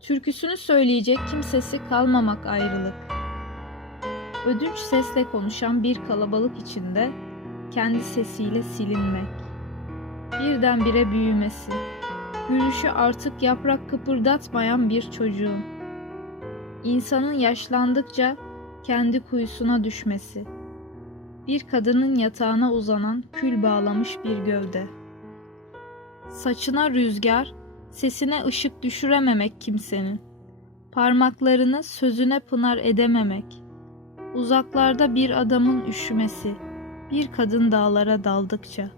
Türküsünü söyleyecek kimsesi kalmamak ayrılık. Ödünç sesle konuşan bir kalabalık içinde kendi sesiyle silinmek. Birdenbire büyümesi. Gülüşü artık yaprak kıpırdatmayan bir çocuğun. İnsanın yaşlandıkça kendi kuyusuna düşmesi. Bir kadının yatağına uzanan kül bağlamış bir gövde. Saçına rüzgar, sesine ışık düşürememek kimsenin. Parmaklarını sözüne pınar edememek. Uzaklarda bir adamın üşümesi, bir kadın dağlara daldıkça.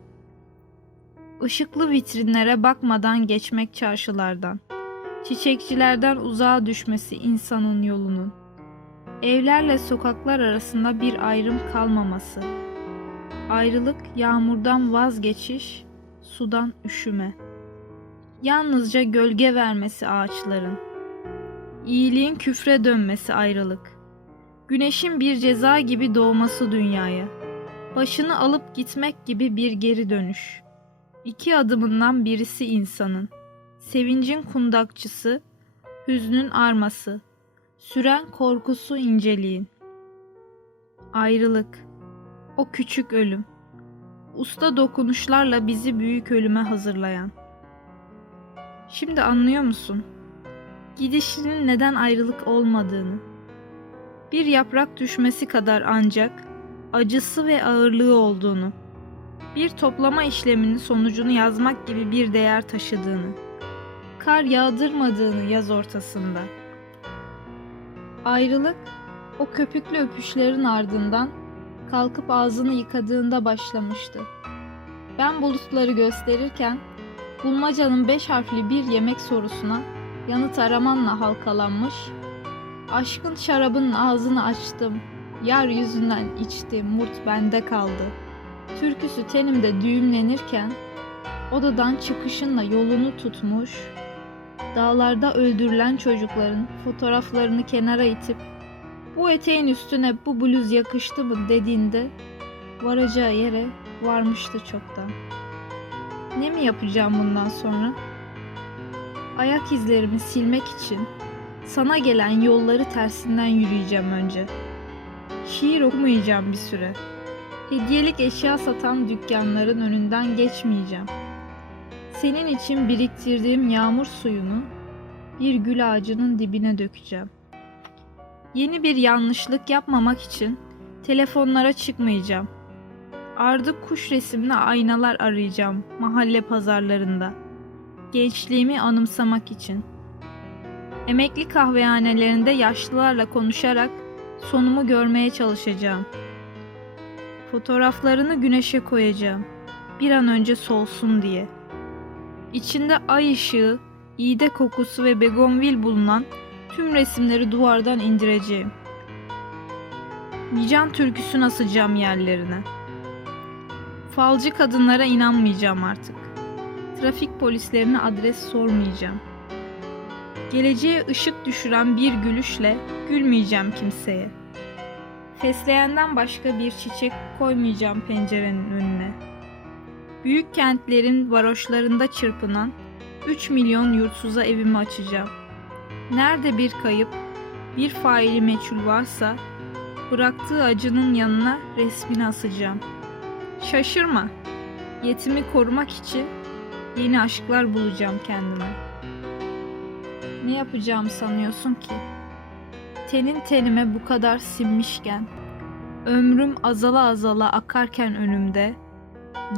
Işıklı vitrinlere bakmadan geçmek çarşılardan. Çiçekçilerden uzağa düşmesi insanın yolunun. Evlerle sokaklar arasında bir ayrım kalmaması. Ayrılık yağmurdan vazgeçiş, sudan üşüme. Yalnızca gölge vermesi ağaçların. İyiliğin küfre dönmesi ayrılık. Güneşin bir ceza gibi doğması dünyaya. Başını alıp gitmek gibi bir geri dönüş. İki adımından birisi insanın. Sevincin kundakçısı, hüznün arması, süren korkusu inceliğin. Ayrılık, o küçük ölüm. Usta dokunuşlarla bizi büyük ölüme hazırlayan. Şimdi anlıyor musun? Gidişinin neden ayrılık olmadığını. Bir yaprak düşmesi kadar ancak acısı ve ağırlığı olduğunu. Bir toplama işleminin sonucunu yazmak gibi bir değer taşıdığını. Kar yağdırmadığını yaz ortasında. Ayrılık o köpüklü öpüşlerin ardından kalkıp ağzını yıkadığında başlamıştı. Ben bulutları gösterirken Bulmacanın beş harfli bir yemek sorusuna yanıt aramanla halkalanmış, aşkın şarabının ağzını açtım, yar yüzünden içtim, murt bende kaldı. Türküsü tenimde düğümlenirken, odadan çıkışınla yolunu tutmuş, dağlarda öldürülen çocukların fotoğraflarını kenara itip, bu eteğin üstüne bu bluz yakıştı mı dediğinde, varacağı yere varmıştı çoktan. Ne mi yapacağım bundan sonra? Ayak izlerimi silmek için sana gelen yolları tersinden yürüyeceğim önce. Şiir okumayacağım bir süre. Hediyelik eşya satan dükkanların önünden geçmeyeceğim. Senin için biriktirdiğim yağmur suyunu bir gül ağacının dibine dökeceğim. Yeni bir yanlışlık yapmamak için telefonlara çıkmayacağım. Ardı kuş resimli aynalar arayacağım mahalle pazarlarında. Gençliğimi anımsamak için. Emekli kahvehanelerinde yaşlılarla konuşarak sonumu görmeye çalışacağım. Fotoğraflarını güneşe koyacağım. Bir an önce solsun diye. İçinde ay ışığı, iğde kokusu ve begonvil bulunan tüm resimleri duvardan indireceğim. Nican türküsünü asacağım yerlerine.'' Falcı kadınlara inanmayacağım artık. Trafik polislerine adres sormayacağım. Geleceğe ışık düşüren bir gülüşle gülmeyeceğim kimseye. Fesleyenden başka bir çiçek koymayacağım pencerenin önüne. Büyük kentlerin varoşlarında çırpınan 3 milyon yurtsuza evimi açacağım. Nerede bir kayıp, bir faili meçhul varsa bıraktığı acının yanına resmini asacağım.'' Şaşırma. Yetimi korumak için yeni aşklar bulacağım kendime. Ne yapacağım sanıyorsun ki? Tenin tenime bu kadar sinmişken, ömrüm azala azala akarken önümde,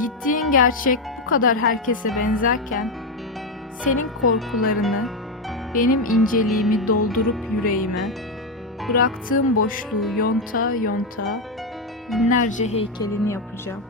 gittiğin gerçek bu kadar herkese benzerken, senin korkularını, benim inceliğimi doldurup yüreğime, bıraktığım boşluğu yonta yonta, binlerce heykelini yapacağım.